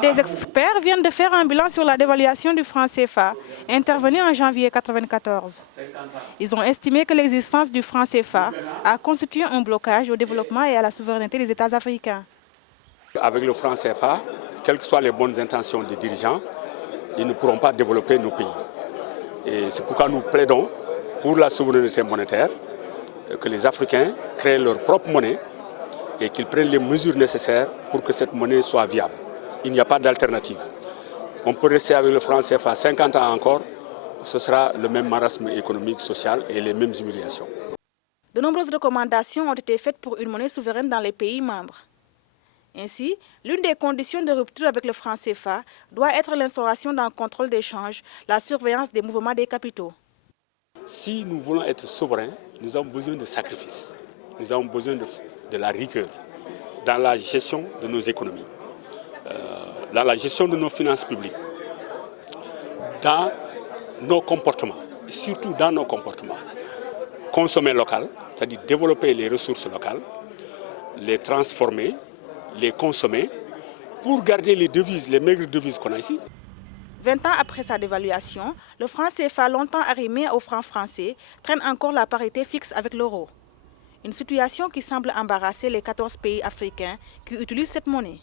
Des experts viennent de faire un bilan sur la dévaluation du franc CFA, intervenue en janvier 1994. Ils ont estimé que l'existence du franc CFA a constitué un blocage au développement et à la souveraineté des États africains. Avec le franc CFA, quelles que soient les bonnes intentions des dirigeants, ils ne pourront pas développer nos pays. Et c'est pourquoi nous plaidons pour la souveraineté monétaire, que les Africains créent leur propre monnaie et qu'ils prennent les mesures nécessaires pour que cette monnaie soit viable. Il n'y a pas d'alternative. On peut rester avec le franc CFA 50 ans encore, ce sera le même marasme économique, social et les mêmes humiliations. De nombreuses recommandations ont été faites pour une monnaie souveraine dans les pays membres. Ainsi, l'une des conditions de rupture avec le franc CFA doit être l'instauration d'un contrôle d'échange, la surveillance des mouvements des capitaux. Si nous voulons être souverains, nous avons besoin de sacrifices. Nous avons besoin de la rigueur dans la gestion de nos économies, dans la gestion de nos finances publiques, dans nos comportements, surtout dans nos comportements. Consommer local, c'est-à-dire développer les ressources locales, les transformer, les consommer, pour garder les devises, les maigres devises qu'on a ici. 20 ans après sa dévaluation, le franc CFA, longtemps arrimé au franc français, traîne encore la parité fixe avec l'euro. Une situation qui semble embarrasser les 14 pays africains qui utilisent cette monnaie.